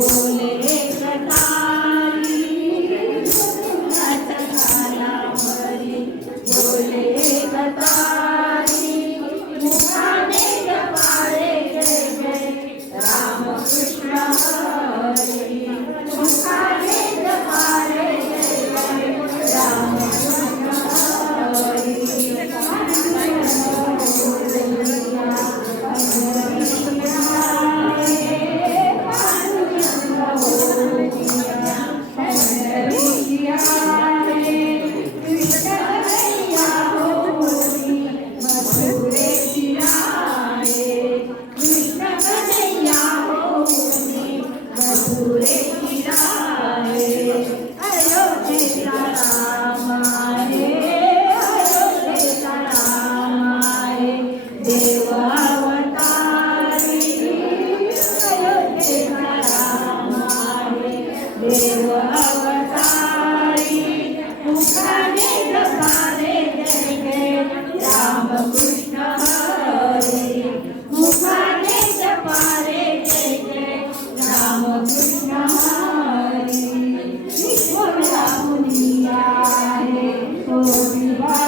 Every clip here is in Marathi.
Oh. Senhor, viva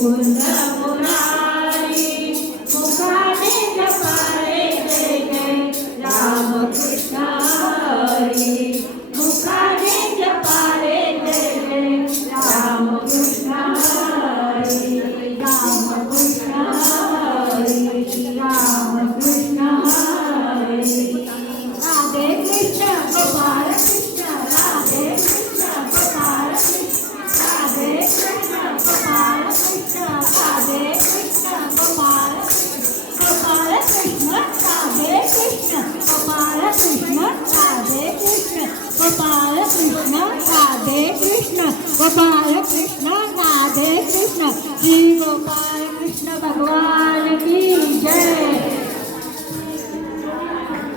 loucura. Radhe Krishna Gopal Krishna Radhe Krishna Gopal Krishna Radhe Krishna Shri Gopal Krishna भगवान की जय।